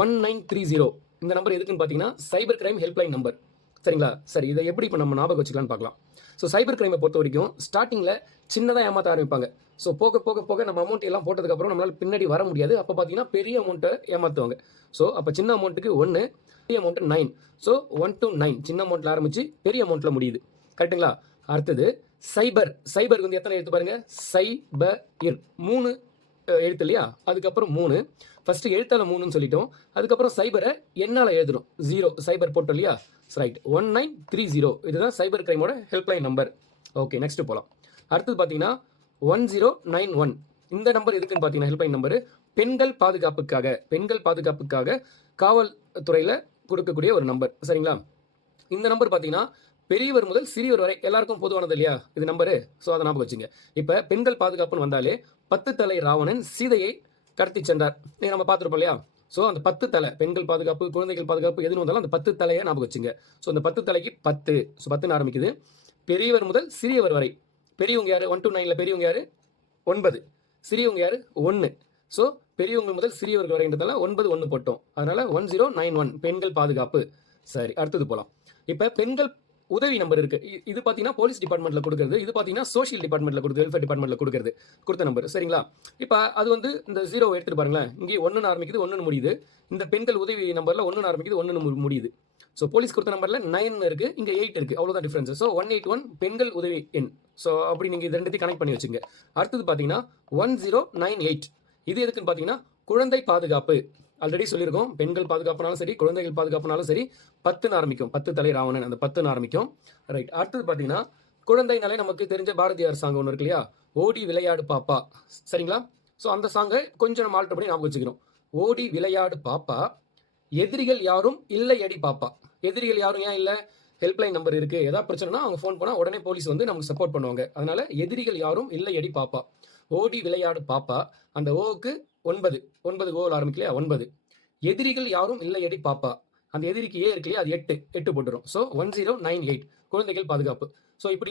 One nine three zero இந்த number எதுக்குன்னு பார்த்தீங்கன்னா சைபர் கிரைம் ஹெல்ப்லைன் நம்பர் சரிங்களா? சரி இதை எப்படி இப்போ நம்ம ஞாபகம் வச்சுக்கலான்னு பார்க்கலாம் ஸோ சைபர் கிரைமை பொறுத்த வரைக்கும் ஸ்டார்டிங்கில் சின்னதாக ஏமாற்ற ஆரம்பிப்பாங்க. ஸோ போக போக போக நம்ம அமௌண்ட் எல்லாம் போட்டதுக்கப்புறம் நம்மளால் பின்னாடி வர முடியாது. அப்போ பார்த்தீங்கன்னா பெரிய அமௌண்ட்டை ஏமாற்றுவாங்க ஸோ அப்போ சின்ன அமௌண்ட்டுக்கு ஒன்று பெரிய amount nine so one to nine சின்ன அமௌண்ட்டில் ஆரம்பித்து பெரிய அமௌண்ட்டில் முடியுது. கரெக்ட்டுங்களா அடுத்தது சைபர் சைபருக்கு வந்து எத்தனை எழுத்து பாருங்க? சைபர் இர். மூணு எழுத்து இல்லையா? அதுக்கப்புறம் மூணு. ஃபர்ஸ்ட் எழுத்தால மூணுன்னு சொல்லிட்டோம். அதுக்கப்புறம் சைபரை என்னால் எழுதணும்? ஜீரோ சைபர் போட்டோம் இல்லையா? Right one nine three zero இதுதான் சைபர் கிரைமோட ஹெல்ப்லைன் நம்பர் ஓகே நெக்ஸ்ட் போகலாம் அடுத்தது பார்த்தீங்கன்னா ஒன் ஜீரோ நைன் ஒன் இந்த நம்பர் எதுக்குன்னு பார்த்தீங்கன்னா ஹெல்ப்லைன் நம்பர் பெண்கள் பாதுகாப்புக்காக பெண்கள் பாதுகாப்புக்காக காவல்துறையில் கொடுக்கக்கூடிய ஒரு நம்பர் சரிங்களா? இந்த நம்பர் பார்த்தீங்கன்னா பெரியவர் முதல் சிறியவர் வரை எல்லாருக்கும் பொதுவானது இல்லையா? இது நம்பரு. ஸோ அதை ஞாபகம் வச்சுங்க. இப்போ பெண்கள் பாதுகாப்புன்னு வந்தாலே பத்து தலை ராவணன் சீதையை கடத்தி சென்றார். நீங்கள் நம்ம பார்த்துருப்போம் இல்லையா? ஸோ அந்த பத்து தலை பெண்கள் பாதுகாப்பு குழந்தைகள் பாதுகாப்பு எதுன்னு வந்தாலும் அந்த பத்து தலையை ஞாபகம் வச்சுங்க. ஸோ அந்த பத்து தலைக்கு பத்து. ஸோ பத்துன்னு ஆரம்பிக்குது. பெரியவர் முதல் சிறியவர் வரை. பெரியவங்க யார்? ஒன் டூ நைனில் பெரியவங்க யார்? ஒன்பது. சிறியவங்க யார்? ஒன்று ஸோ பெரியவங்க முதல் சிறியவர்கள் வரைன்றதால ஒன்பது ஒன்று போட்டோம். அதனால் ஒன் ஜீரோ நைன் ஒன் பெண்கள் பாதுகாப்பு. சரி அடுத்தது போகலாம் இப்போ பெண்கள் உதவி நம்பர் இருக்கு. இது பார்த்தீங்கன்னா போலீஸ் டிபார்ட்மெண்ட்ல கொடுக்குறது. இது பார்த்தீங்கன்னா சோஷியல் டிபார்ட்மெண்ட்ல கொடுக்குது வெல்ஃபேர் டிபார்ட்மெண்ட்ல கொடுக்குறது. கொடுத்த நம்பர் சரிங்களா? இப்போ அது வந்து இந்த ஜீரோ எடுத்துட்டு பாருங்களேன். இங்கே ஒன்று ஆரம்பிக்குது ஒன்று முடியுது. இந்த பெண்கள் உதவி நம்பர்ல ஒன்று ஆரம்பிக்குது ஒன்று முடியுது. ஸோ போலீஸ் கொடுத்த நம்பர்ல நைன் இருக்கு இங்க எயிட் இருக்கு. அவ்வளோதான் difference so one eight one பெண்கள் உதவி எண். ஸோ அப்படி நீங்க இது ரெண்டுத்தையும் கனெக்ட் பண்ணி வச்சுங்க. அடுத்தது பார்த்தீங்கன்னா ஒன் ஜீரோ நைன் எயிட் இது எதுக்குன்னு பார்த்தீங்கன்னா குழந்தை பாதுகாப்பு. ஆல்ரெடி சொல்லியிருக்கோம். பெண்கள் பாதுகாப்புனாலும் சரி குழந்தைகள் பாதுகாப்புனாலும் சரி பத்துன்னு ஆரம்பிக்கும். பத்து தலை ராவணன் அந்த பத்துன்னு ஆரம்பிக்கும். ரைட் அடுத்தது பார்த்தீங்கன்னா குழந்தைனாலே நமக்கு தெரிஞ்ச பாரதியார் சாங் ஒன்று இருக்கு இல்லையா? ஓடி விளையாடு பாப்பா. சரிங்களா? ஸோ அந்த சாங்கை கொஞ்சம் நம்ம ஆல்டர் பண்ணி ஞாபகம் வச்சுக்கிறோம். ஓடி விளையாடு பாப்பா எதிரிகள் யாரும் இல்லை அடி பாப்பா. எதிரிகள் யாரும் ஏன் இல்லை? ஹெல்ப்லைன் நம்பர் இருக்கு. ஏதாவது பிரச்சனைனா அவங்க ஃபோன் பண்ணால் உடனே போலீஸ் வந்து நமக்கு சப்போர்ட் பண்ணுவாங்க. அதனால எதிரிகள் யாரும் இல்லை அடி பாப்பா. ஓடி விளையாடு பாப்பா. அந்த ஓவுக்கு ஒன்பது ஒன்பது கோல் ஆரம்பிக்கலையா? ஒன்பது. எதிரிகள் யாரும் இல்லையடி பாப்பா. அந்த எதிரிக்கு ஏ இருக்கு இல்லையா? அது எட்டு எட்டு போட்டுரும். So one zero nine eight குழந்தைகள் பாதுகாப்பு. ஸோ இப்படி